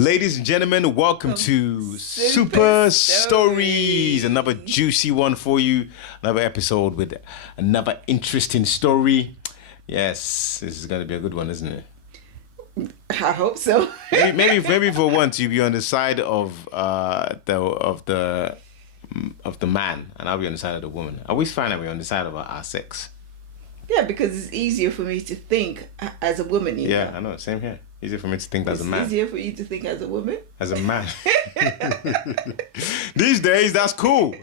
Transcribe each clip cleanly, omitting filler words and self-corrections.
Ladies and gentlemen, welcome to Super Stories. Another juicy one for you. Another episode with another interesting story. Yes, this is going to be a good one, isn't it? I hope so. maybe for once you'll be on the side of the man, and I'll be on the side of the woman. I always find that we're on the side of our sex. Yeah, because it's easier for me to think as a woman. Yeah, I know. Same here. Easier for me to think as a man. It's easier for you to think as a woman? As a man. These days, that's cool.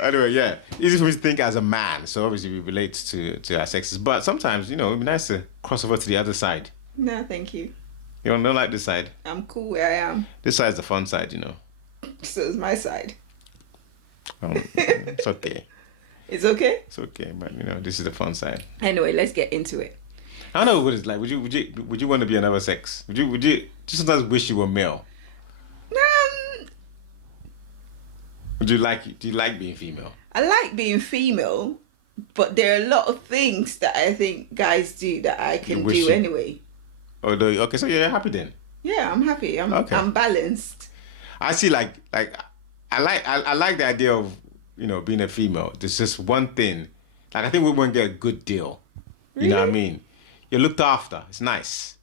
Anyway, yeah. Easy for me to think as a man. So obviously we relate to our sexes. But sometimes, it'd be nice to cross over to the other side. No, thank you. You don't like this side? I'm cool where I am. This side's the fun side, So is my side. It's okay. It's okay? It's okay, but this is the fun side. Anyway, let's get into it. I don't know what it's like. Would you want to be another sex? Would you just sometimes wish you were male? Do you like being female? I like being female, but there are a lot of things that I think guys do that I can do anyway. Okay, so you're happy then? Yeah, I'm happy. I'm balanced. I see. Like I like the idea of being a female. There's just one thing. Like I think we won't get a good deal. Really? You know what I mean? You're looked after. It's nice,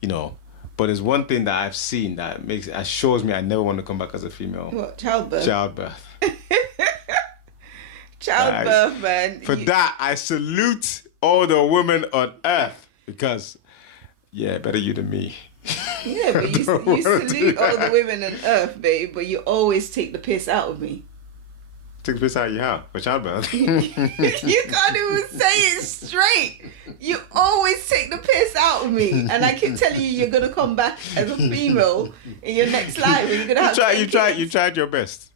But there's one thing that I've seen that assures me I never want to come back as a female. What? Childbirth. Childbirth, man. For that, I salute all the women on earth because, better you than me. Yeah, but you salute all the women on earth, babe. But you always take the piss out of me. Take the piss out of you how? For childbirth? You can't even say it straight. You always take the piss out of me. And I keep telling you you're going to come back as a female in your next life. And you're going to have You tried your best.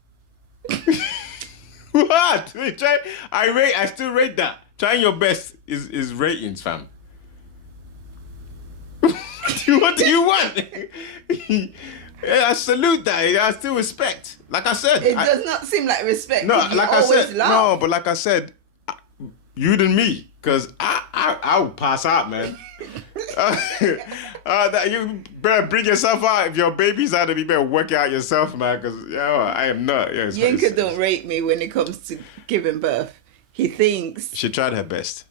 What? I still rate that. Trying your best is ratings, fam. What do you want? Yeah, I salute that. I still respect. Like I said, it does not seem like respect. No, like I said, but like I said, you than me, because I would pass out, man. You better bring yourself out. If your baby's out, you better work it out yourself, man. Because I am not. Yeah, Yinka don't rate me when it comes to giving birth. He thinks she tried her best.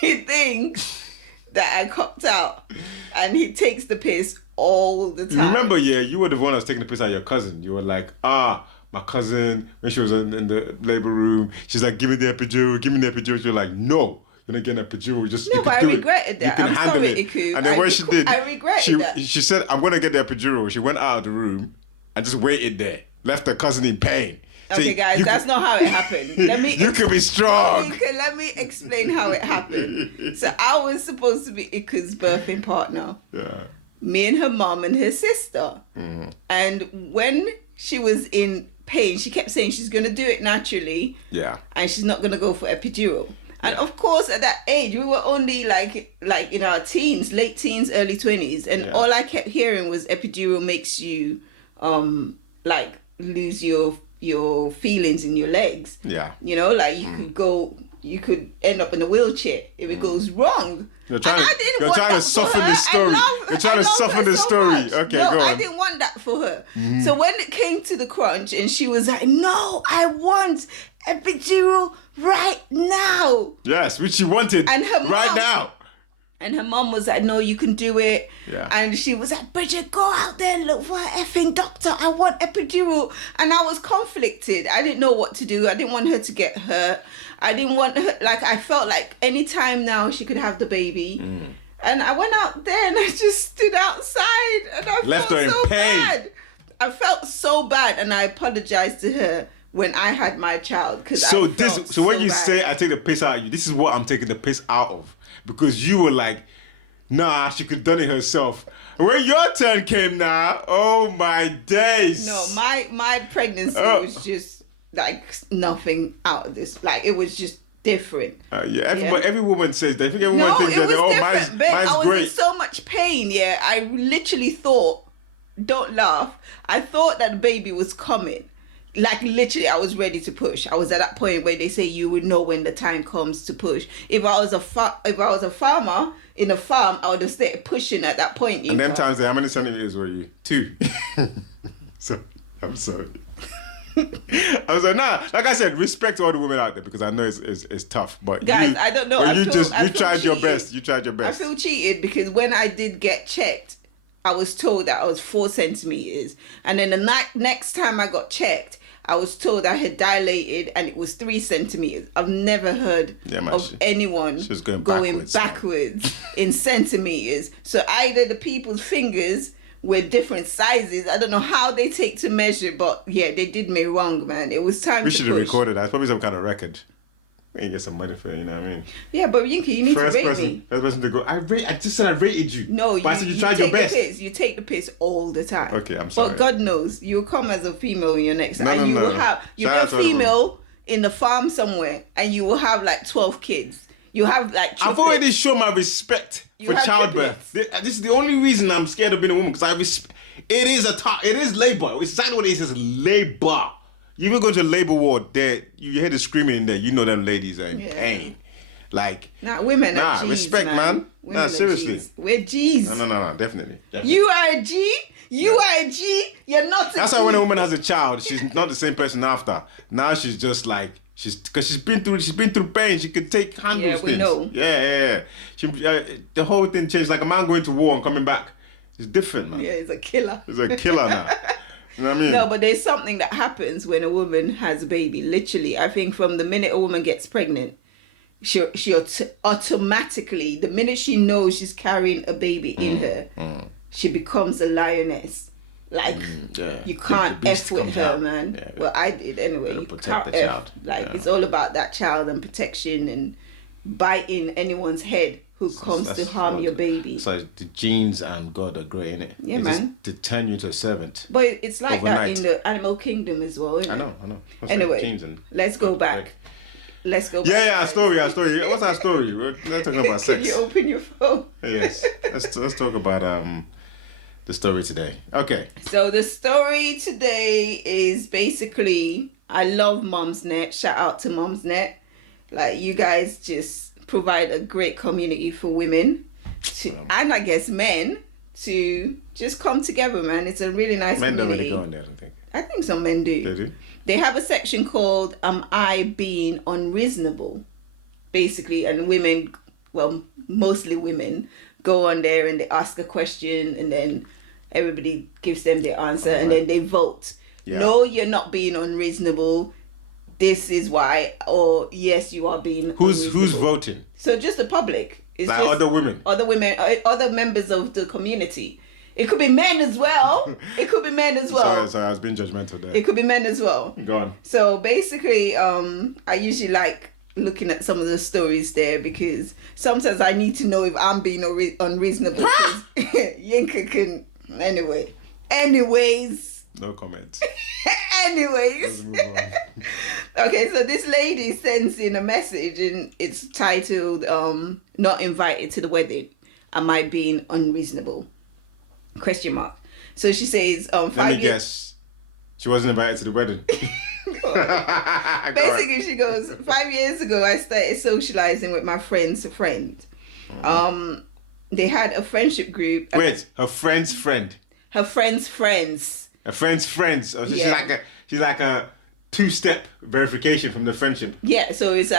He thinks that I copped out, and he takes the piss all the time. You remember, you were the one that was taking the piss out of your cousin. You were like, my cousin, when she was in the labor room, she's like, give me the epidural. You're like, no, you're not getting an epidural. No, but I regretted that. I'm sorry, Iku. And then when she did, I regretted that. She said, I'm going to get the epidural. She went out of the room and just waited there. Left her cousin in pain. Okay, guys, that's not how it happened. You could be strong. Let me explain how it happened. So I was supposed to be Iku's birthing partner. Yeah. Me and her mom and her sister. Mm-hmm. And when she was in pain, she kept saying she's going to do it naturally. Yeah. And she's not going to go for epidural. And of course, at that age, we were only like in our teens, late teens, early 20s. And all I kept hearing was epidural makes you lose your feelings in your legs. Yeah. You could end up in a wheelchair if it goes wrong. You're trying to soften the story. You're trying to soften the story. Okay, go on. I didn't want that for her. Mm. So when it came to the crunch and she was like, no, I want epidural right now. Yes, which she wanted right now. And her mom was like, no, you can do it. Yeah. And she was like, Bridget, go out there and look for an effing doctor. I want epidural. And I was conflicted. I didn't know what to do. I didn't want her to get hurt. I didn't want her, I felt like any time now she could have the baby. Mm. And I went out there and I just stood outside and I felt so bad. I felt so bad and I apologized to her when I had my child. So when you say I take the piss out of you, this is what I'm taking the piss out of. Because you were like, nah, she could have done it herself. When your turn came now, oh my days. No, my pregnancy was just like nothing out of this. Like it was just different. Every woman says that. I think everyone thinks that, mine's I was great. in so much pain, I literally thought, don't laugh, I thought that the baby was coming. Like literally I was ready to push. I was at that point where they say you would know when the time comes to push. If I was a farmer in a farm, I would have started pushing at that point. And them times, how many centimeters were you? 2. So I'm sorry. I was like, nah. Like I said, respect to all the women out there because I know it's tough. But Guys, I don't know. But I feel tried your cheated. best. You tried your I best. feel cheated because when I did get checked, I was told that I was 4 centimeters, and then the next time I got checked, I was told I had dilated and it was 3 centimeters. I've never heard of anyone going backwards in centimeters. So either the people's fingers were different sizes. I don't know how they take to measure, but yeah, they did me wrong, man. It was time We to should have recorded that. It's probably some kind of record. We can get some money for it, you know what I mean? Yeah, but Yinka, you need to rate me. First person to go. I just said I rated you. No, but I said you tried your best. You take the piss all the time. Okay, I'm sorry. But God knows, you'll come as a female in your next No, and no, you no. will have you'll be a female in the farm somewhere and you will have like 12 kids. You have like triplets. I've already shown my respect for childbirth. This is the only reason I'm scared of being a woman because it is labor. It's exactly what it is. It's labor. You even go to a labor ward, there you hear the screaming in there. You know them ladies are in pain. Like women are G's, respect, man. Women seriously. G's. We're G's. No, definitely. You are a G. You are a G. You're not a That's G. why when a woman has a child, she's not the same person after. Now she's just like because she's been through pain. She could handle things. We know. Yeah. The whole thing changed. Like a man going to war and coming back. It's different, man. Yeah, he's a killer. He's a killer now. You know what I mean? No, but there's something that happens when a woman has a baby. Literally, I think from the minute a woman gets pregnant, she automatically, the minute she knows she's carrying a baby in her, she becomes a lioness. Like, you can't F with her, man. Yeah, well, I did anyway. You protect can't the F. child. Like, it's all about that child and protection and biting anyone's head who comes to harm your baby. So the genes and God are great, innit? Yeah, man. To turn you into a servant. But it's like overnight. That in the animal kingdom as well, isn't it? I know. Anyway, let's go back. Let's go back. Yeah, our story. What's our story? We're not talking about sex. Can you open your phone? Yes. Let's talk about the story today. Okay. So the story today is basically, I love Mumsnet. Shout out to Mumsnet. Like, you guys just provide a great community for women and I guess men to just come together, man. It's a really nice community. Men don't really go on there, I don't think. I think some men do. They do? They have a section called Am I Being Unreasonable? Basically, and women, well, mostly women, go on there and they ask a question and then everybody gives them their answer and then they vote. Yeah. No, you're not being unreasonable. This is why, or yes, you are being Who's voting? So just the public. It's like just other women, other members of the community. It could be men as well. Sorry, I was being judgmental there. It could be men as well. Go on. So basically, I usually like looking at some of the stories there because sometimes I need to know if I'm being unreasonable. Because Yinka can... Anyways. No comment. Anyways. Let's move on. Okay, so this lady sends in a message and it's titled, Not Invited to the Wedding. Am I being unreasonable? ? So she says, Let me guess. She wasn't invited to the wedding. Basically, she goes, 5 years ago, I started socializing with my friend's friend. They had a friendship group. Wait, her friend's friend? Her friend's friends. Her friend's friends. Oh, so yeah. She's like a two-step verification from the friendship. Yeah, so it's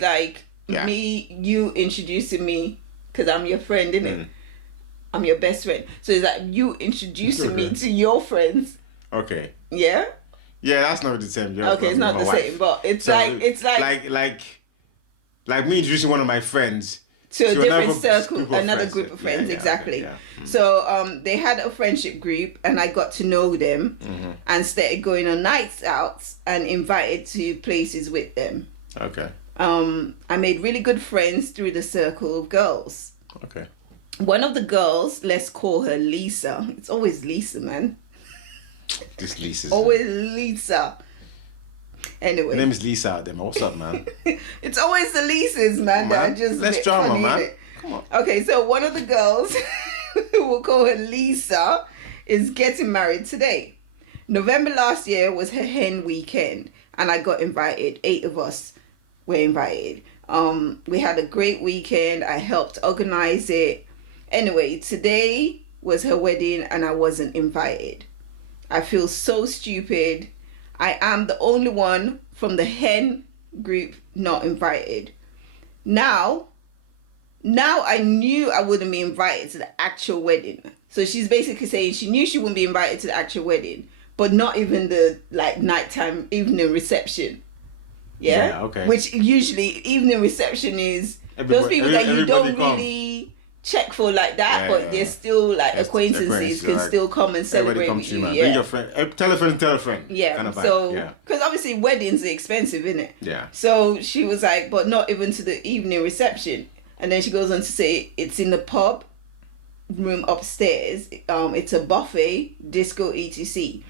like me, you introducing me, because I'm your friend, innit? I'm your best friend. So it's like you introducing me to your friends. Okay. Yeah? Yeah, that's not the same. Okay, it's not the same, but it's like me introducing one of my friends to a different circle, another group of friends, exactly. Okay, yeah. So they had a friendship group and I got to know them and started going on nights out and invited to places with them. Okay. I made really good friends through the circle of girls. Okay. One of the girls, let's call her Lisa. It's always Lisa, man. This Lisa's always Lisa. Anyway. Her name is Lisa out there, man. What's up, man? It's always the Lisas, man. That are just less drama, funny, man. Come on. Okay, so one of the girls, we'll call her Lisa, is getting married today. November last year was her hen weekend, and I got invited. 8 of us were invited. We had a great weekend. I helped organize it. Anyway, today was her wedding, and I wasn't invited. I feel so stupid. I am the only one from the hen group not invited. Now I knew I wouldn't be invited to the actual wedding. So she's basically saying she knew she wouldn't be invited to the actual wedding, but not even the like nighttime evening reception. Yeah, okay. Which usually evening reception is those people that you don't really check for like that, but they're still like acquaintances can still come and celebrate with you. Bring your friend. Tell a friend. Yeah. Kind of because obviously weddings are expensive, isn't it? Yeah. So she was like, but not even to the evening reception. And then she goes on to say it's in the pub room upstairs. It's a buffet, disco, etc.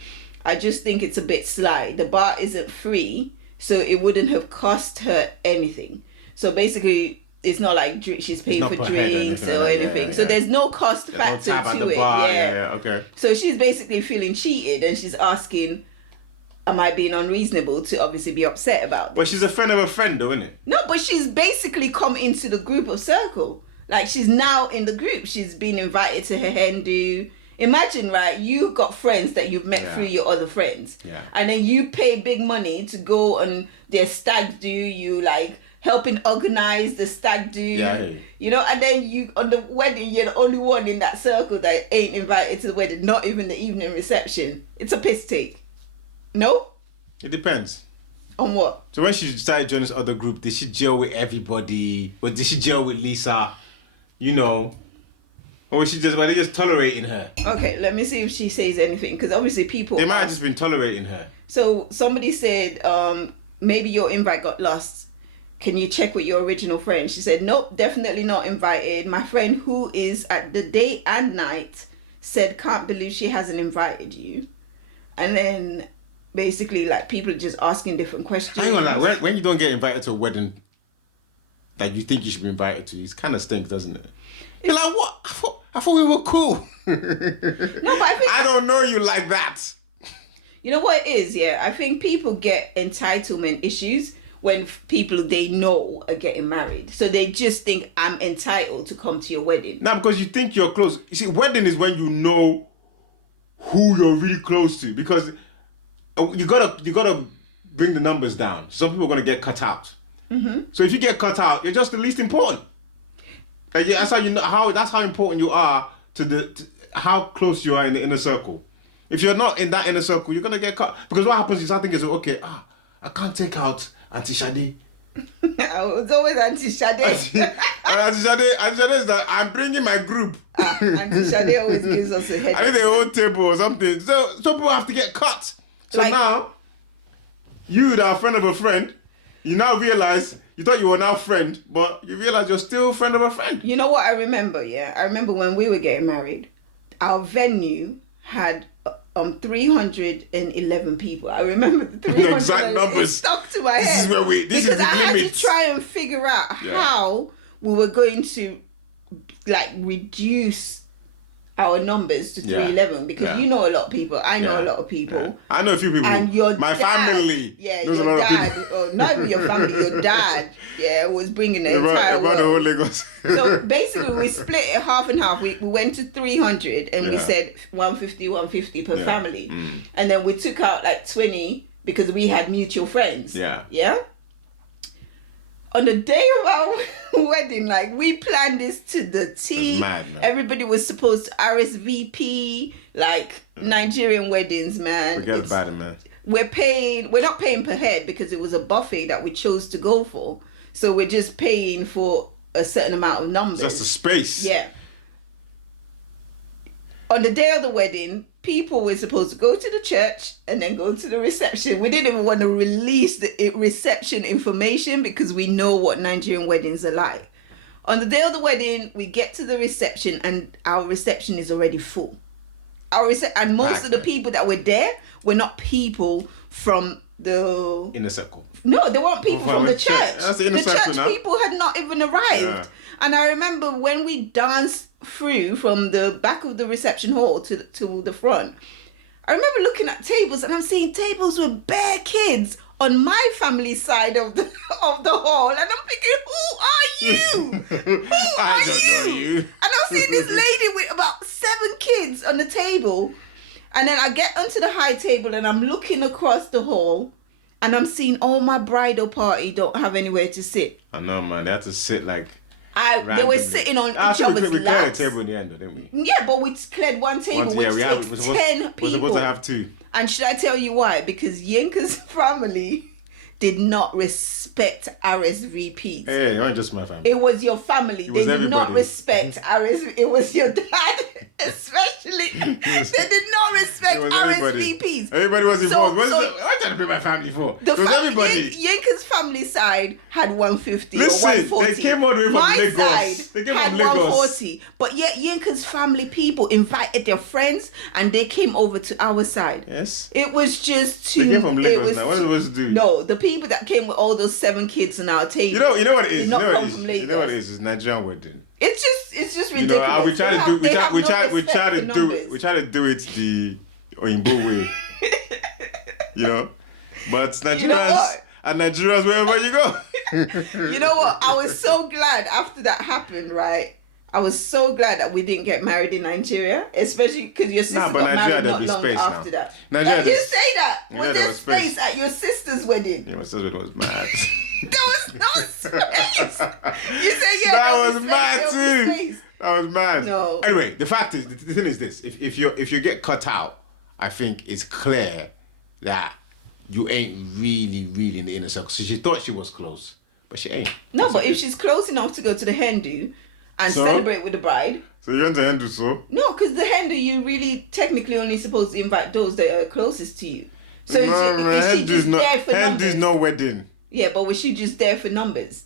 I just think it's a bit sly. The bar isn't free, so it wouldn't have cost her anything. So basically, it's not like she's paying for drinks or anything. So there's no cost factor to it. Okay. So she's basically feeling cheated, and she's asking, am I being unreasonable to obviously be upset about this? But she's a friend of a friend, though, isn't it? No, but she's basically come into the group of circle. Like, she's now in the group. She's been invited to her hen do. Imagine, right, you got friends that you've met through your other friends. Yeah. And then you pay big money to go on their stag do. You, like, helping organize the stag do. Yeah. You know, and then you, on the wedding, you're the only one in that circle that ain't invited to the wedding. Not even the evening reception. It's a piss take. No? It depends. On what? So when she started joining this other group, did she gel with everybody? Or did she gel with Lisa? You know? Or was she just, were they just tolerating her? Okay, let me see if she says anything. Because obviously people... They might have just been tolerating her. So somebody said, maybe your invite got lost. Can you check with your original friend? She said, nope, definitely not invited. My friend who is at the day and night said, can't believe she hasn't invited you. And then... basically, like, people are just asking different questions. Hang on, like, when you don't get invited to a wedding that you think you should be invited to, it kind of stinks, doesn't it? You're like, what? I thought we were cool. No, but I think... I don't know you like that. You know what it is, yeah? I think people get entitlement issues when people they know are getting married. So they just think, I'm entitled to come to your wedding. Now, because you think you're close. You see, wedding is when you know who you're really close to. Because... you gotta bring the numbers down. Some people are gonna get cut out. Mm-hmm. So if you get cut out, you're just the least important. Like, that's how you know that's how important you are to how close you are in the inner circle. If you're not in that inner circle, you're gonna get cut. Because what happens is I think okay, I can't take out Auntie Shade. It's always Auntie Shade. Auntie Shade is that I'm bringing my group. Auntie Shade always gives us a headache. I need their own table or something. So some people have to get cut. So like, now, you that are a friend of a friend, you now realize, you thought you were now friend, but you realize you're still a friend of a friend. You know what I remember, yeah? I remember when we were getting married, our venue had 311 people. I remember the 300. The exact numbers. It stuck to my head. This is the I limit. had to try and figure out how we were going to, like, reduce our numbers to 311 because you know a lot of people. I know a lot of people. Yeah. I know a few people. And your my family. Yeah, knows your a lot dad. of people. Or not even your family. Your dad. Yeah, was bringing the entire world. The whole Lagos. So basically, we split it half and half. We went to 300 and we said 150 per family, and then we took out like 20 because we had mutual friends. Yeah. Yeah. On the day of our wedding, like, we planned this to the T. Mad, man. Everybody was supposed to RSVP, like, Nigerian weddings, man. Forget about it, man. We're not paying per head because it was a buffet that we chose to go for. So we're just paying for a certain amount of numbers. Just the space. Yeah. On the day of the wedding, people were supposed to go to the church and then go to the reception. We didn't even want to release the reception information because we know what Nigerian weddings are like. On the day of the wedding, we get to the reception and our reception is already full. And most of the people that were there were not people from the... inner circle. No, they weren't people from the church. That's the inner circle now. People had not even arrived. Yeah. And I remember when we danced through from the back of the reception hall to the front, I remember looking at tables and I'm seeing tables with bare kids on my family side of the hall, and I'm thinking, who are you? I don't know you. And I'm seeing this lady with about 7 kids on the table, And then I get onto the high table and I'm looking across the hall and I'm seeing all my bridal party don't have anywhere to sit. I know, man. They had to sit like. They were sitting on each other's we cleared laps. a table in the end, though, didn't we? Yeah, but we cleared one table, which takes 10 people. We're supposed to have 2. And should I tell you why? Because Yinka's family did not respect RSVPs. Hey, not just my family. It was your family. They did not respect RSVPs. It was your dad, especially. They did not respect RSVPs. Everybody was involved. What are you trying to pay my family for? It was everybody. Yinka's family side had 150 Listen, or 140. they came all the way from Lagos. My side They came had from Lagos. 140. But yet Yinka's family people invited their friends and they came over to our side. Yes. It was just too... They came from Lagos now. What are we supposed to do? No, the people that came with all those 7 kids on our table. You know what it is? did not come from Lagos. You know what it is? It's Nigerian wedding. It's just ridiculous. You know, we try to do it the Oyinbo way. You know? But Nigerians and Nigerians wherever you go. You know what? I was so glad after that happened, right? I was so glad that we didn't get married in Nigeria, especially because your sister got married not long after that. Nigeria, you say that? Was there space space at your sister's wedding? Yeah, my sister was mad. There was no space. You say That was mad too. Space. That was mad. No. Anyway, the fact is, the thing is this: if you get cut out, I think it's clear that you ain't really in the inner circle. So she thought she was close, but she ain't. No, but if she's close enough to go to the hen do and celebrate with the bride. So you went to hen do so? No, because the hen do, you really technically only supposed to invite those that are closest to you. So is she just there for numbers? Hen do is no wedding. Yeah, but was she just there for numbers?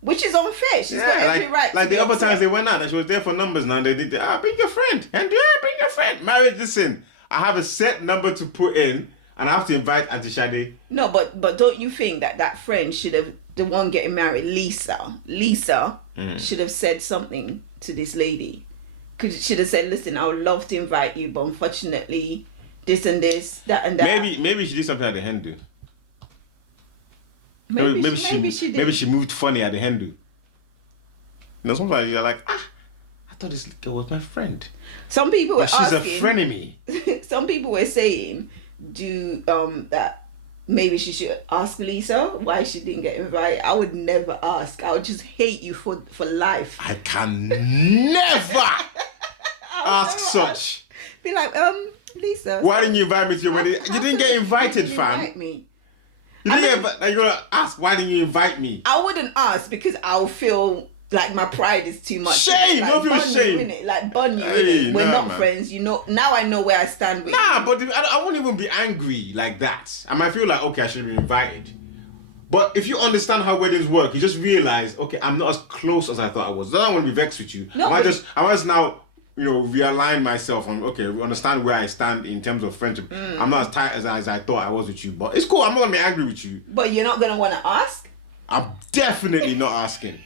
Which is unfair. She's got every right. Like the other times they went out and she was there for numbers now. They did bring your friend. And bring your friend. Marriage, listen, I have a set number to put in and I have to invite Auntie Shade. No, but don't you think that friend should have, the one getting married, Lisa should have said something to this lady? Should have said, listen, I would love to invite you, but unfortunately, this and this, that and that. Maybe she did something at the hen do. Maybe she did. Maybe she moved funny at the hen do. You know, sometimes you're like, I thought this girl was my friend. Some people were asking. She's a frenemy. Some people were saying, that maybe she should ask Lisa why she didn't get invited. I would never ask. I would just hate you for life. I can never ask such. Be like, Lisa. Why didn't you invite me to your wedding? You didn't get invited, fam. Invite me. You didn't get you're gonna ask, why didn't you invite me? I wouldn't ask because I'll feel like my pride is too much. Shame, like, don't feel shame. Like bun you, innit? We're not friends, you know. Now I know where I stand with you. But I won't even be angry like that. I might feel like, okay, I should be invited. But if you understand how weddings work, you just realize, okay, I'm not as close as I thought I was. I don't want to be vexed with you. No, I must now, realign myself on, okay, understand where I stand in terms of friendship. I'm not as tight as I thought I was with you, but it's cool. I'm not going to be angry with you. But you're not going to want to ask? I'm definitely not asking.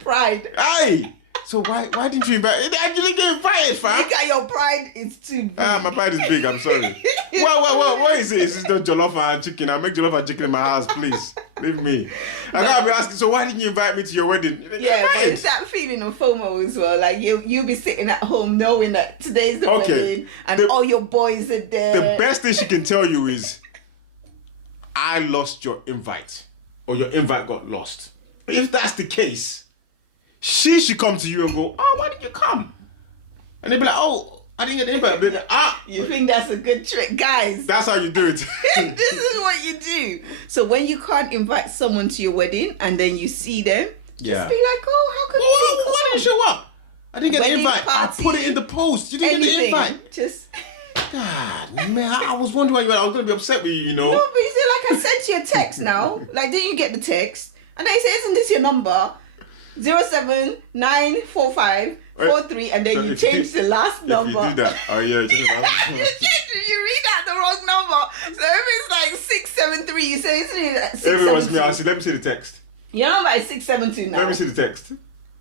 Pride. Hey! So why didn't you invite? You didn't get invited, fam. Look at your pride. It's too big. My pride is big. I'm sorry. What is it? Is this not jollof and chicken? I'll make jollof and chicken in my house, please. Leave me. I gotta be asking. So why didn't you invite me to your wedding? Yeah, but it's that feeling of FOMO as well. Like you'll be sitting at home knowing that today's the wedding and all your boys are there. The best thing she can tell you is, I lost your invite, or your invite got lost. If that's the case, she should come to you and go, oh, why didn't you come? And they'd be like, oh, I didn't get the invite. Like, you think that's a good trick? Guys. That's how you do it. This is what you do. So when you can't invite someone to your wedding and then you see them, just be like, oh, how could you why didn't you show up? I didn't get the invite. I put it in the post. You didn't get the invite. Just... God, man, I was wondering why you were. I was going to be upset with you, No, but you see, like I sent you a text now. Like, didn't you get the text? And I say, isn't this your number? 07945 43, and then you change the last number. If you do that, you read out the wrong number. So if it's like 673, you say, isn't it? 672? If it was me, I'll say, let me see the text. Your number is 672 now. Let me see the text.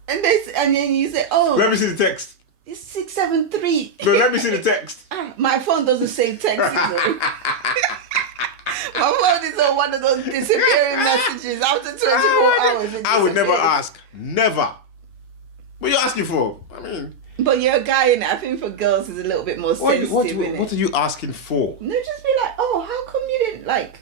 And then you say, oh. Let me see the text. It's 673. No, let me see the text. My phone doesn't save text. My phone is on one of those disappearing messages after 24 hours. I would never ask. Never. What are you asking for? I mean, But you're a guy, and I think for girls it's a little bit more sensitive. What are you asking for? No, just be like, oh, how come you didn't like?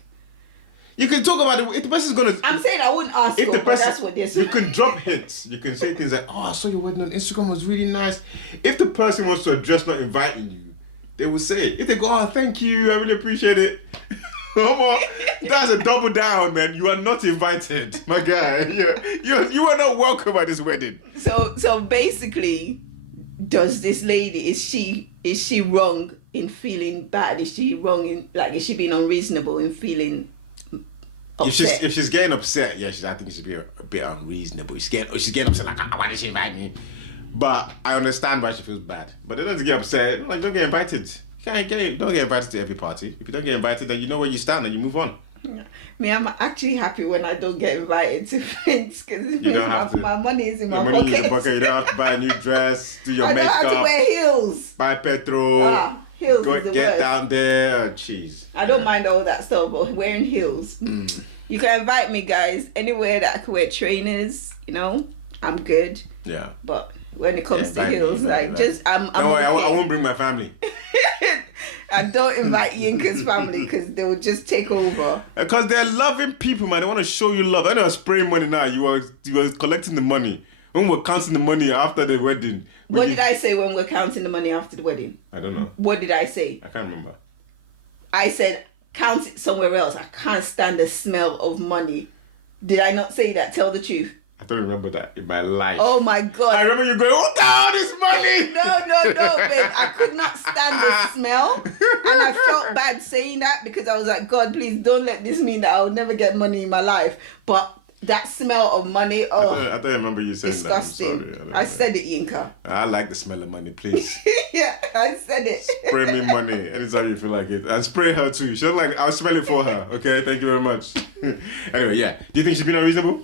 You can talk about it. If the person's gonna, I'm saying I wouldn't ask. But that's what they're saying. You can drop hints. You can say things like, "Oh, I saw your wedding on Instagram, was really nice." If the person wants to address not inviting you, they will say it. If they go, "Oh, thank you, I really appreciate it." That's a double down, man. You are not invited, my guy. You are not welcome at this wedding. So basically, does this lady is she wrong in feeling bad? Is she wrong in is she being unreasonable in feeling upset? If she's getting upset, yeah, I think it should be a bit unreasonable. She's getting upset like, why did she invite me? But I understand why she feels bad. But they don't get upset. Like, don't get invited. Don't get invited to every party. If you don't get invited, then you know where you stand and you move on. Me, I'm actually happy when I don't get invited to events because my money is in my pocket. Money in your pocket. You don't have to buy a new dress, do your makeup. I don't have to wear heels. Buy petrol. Heels is the get worst. down there. Jeez. I don't mind all that stuff, but wearing heels. You can invite me, guys, anywhere that I can wear trainers. I'm good. Yeah. But when it comes to heels, I'm don't worry, okay. I won't bring my family. And don't invite Yinka's family because they will just take over. Because they're loving people, man. They want to show you love. I know I'm spraying money now. You were collecting the money. When we're counting the money after the wedding. What did I say when we're counting the money after the wedding? I don't know. What did I say? I can't remember. I said, count it somewhere else. I can't stand the smell of money. Did I not say that? Tell the truth. I don't remember that in my life. Oh my God. I remember you going, "Who the hell is money?" No, babe. I could not stand the smell. And I felt bad saying that because I was like, God, please don't let this mean that I'll never get money in my life. But that smell of money, I don't remember you saying disgusting. that. I'm sorry. I said it, Yinka. I like the smell of money, please. Yeah, I said it. Spray me money anytime you feel like it. And spray her too. She don't like, I'll smell it for her. Okay, thank you very much. Anyway, yeah. Do you think she's been unreasonable?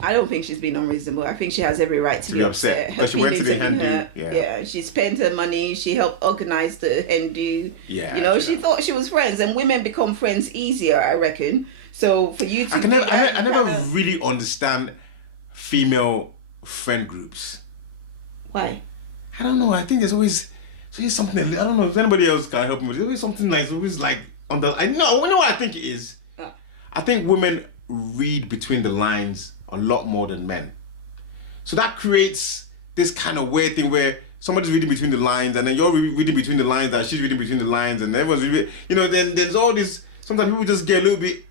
I don't think she's been unreasonable. I think she has every right to be upset. But she went to the hen do. Yeah, she spent her money. She helped organize the hen do. Yeah. She thought she was friends, and women become friends easier, I reckon. So for you to I never really understand female friend groups. Why? I don't know. I think there's always something. I don't know if anybody else can help me. There's always something like always like on the. You know what I think it is. I think women read between the lines a lot more than men. So that creates this kind of weird thing where somebody's reading between the lines and then you're reading between the lines and she's reading between the lines and everyone's reading, then there's all this, sometimes people just get a little bit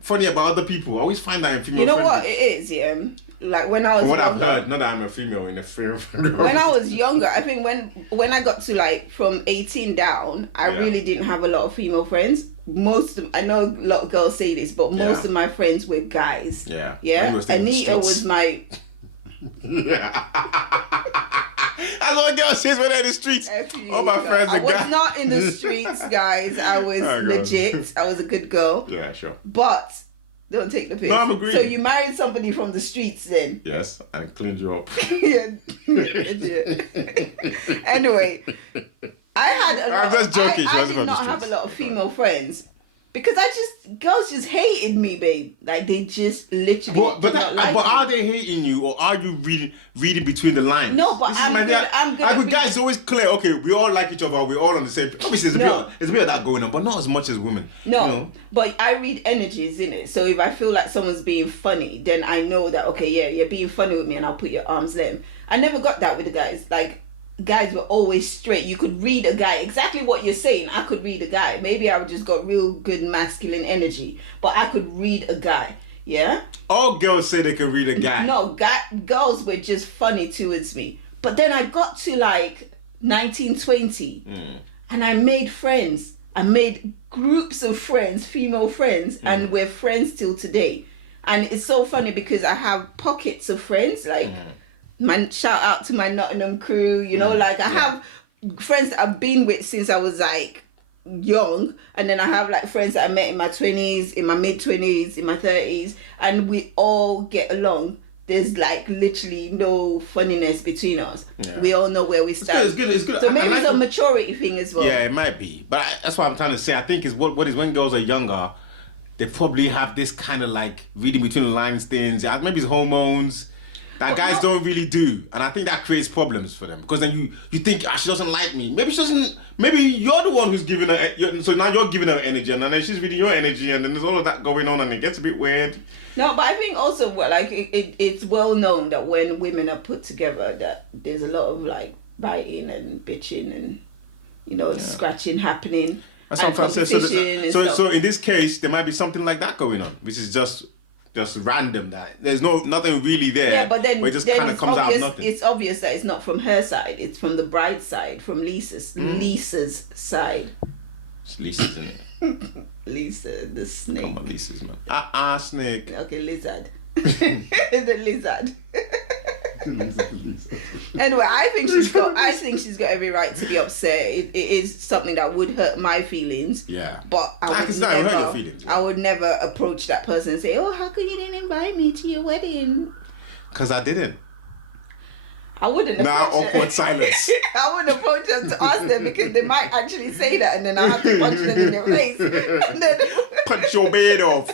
funny about other people. I always find that in female friend what groups. it is, yeah? Like when I was From what younger, I've heard, not that I'm a female in a female friend group. when I was younger, I think when I got to from 18 down, I really didn't have a lot of female friends. I know a lot of girls say this, but most of my friends were guys. Yeah. Anita was my... That's what girls says when they're in the streets. All my friends are guys. I was not in the streets, guys. I was legit. I was a good girl. Yeah, sure. But... don't take the piss. No, I'm agreeing. So you married somebody from the streets then? Yes, and cleaned you up. Yeah. Anyway, I had a lot. I'm just joking. I did not have a lot of female friends because girls just hated me, babe. Like they just literally. But are they hating you or are you reading between the lines? No, but I'm good. Guys, it's always clear. Okay, we all like each other. We're all on the same. Obviously, there's a bit of that going on, but not as much as women. No, but I read energies in it. So if I feel like someone's being funny, then I know that you're being funny with me, and I'll put your arm's length. I never got that with the guys. Like guys were always straight. You could read a guy exactly what you're saying. I could read a guy. Maybe I just got real good masculine energy, but I could read a guy. Yeah. All girls say they can read a guy. No, girls were just funny towards me. But then I got to 1920, and I made friends. I made groups of friends, female friends, and we're friends till today. And it's so funny because I have pockets of friends, shout out to my Nottingham crew, I have friends that I've been with since I was young, and then I have friends that I met in my 20s, in my mid-20s, in my 30s, and we all get along. There's literally no funniness between us. Yeah. We all know where we stand. It's good. So maybe it's a maturity thing as well. Yeah, it might be. But that's what I'm trying to say. I think is what is when girls are younger, they probably have this kind of reading between the lines things. Maybe it's hormones. that guys don't really do, and I think that creates problems for them because then you think she doesn't like me. Maybe she doesn't. Maybe you're the one who's giving her. So now you're giving her energy, and then she's reading your energy, and then there's all of that going on, and it gets a bit weird. No, but I think also like it's well known that when women are put together, that there's a lot of like biting and bitching and scratching happening. That's what I'm trying to say. So in this case, there might be something like that going on, which is just random. That there's nothing really there. Yeah, but then it just kind of comes out of nothing. It's obvious that it's not from her side. It's from the bride's side, from Lisa's side. It's Lisa's, isn't it? Lisa, the snake. Come on, Lisa's, man. Snake. Okay, lizard. The lizard. Anyway, I think she's got every right to be upset. It is something that would hurt my feelings. Yeah. But I would never approach that person and say, "Oh, how come you didn't invite me to your wedding?" Because I didn't. I wouldn't. Now awkward silence. I wouldn't approach them to ask them because they might actually say that, and then I have to punch them in their face. And then punch your beard off.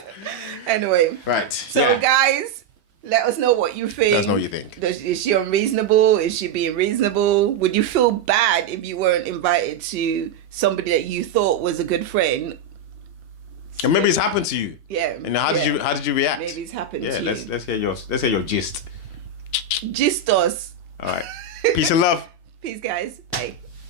Anyway. Right. So guys, let us know what you think. Let us know what you think. Is she unreasonable? Is she being reasonable? Would you feel bad if you weren't invited to somebody that you thought was a good friend? And maybe it's happened to you. Yeah. And how did you react? Maybe it's happened to you. Yeah, let's hear your gist. Gist us. All right. Peace and love. Peace, guys. Bye.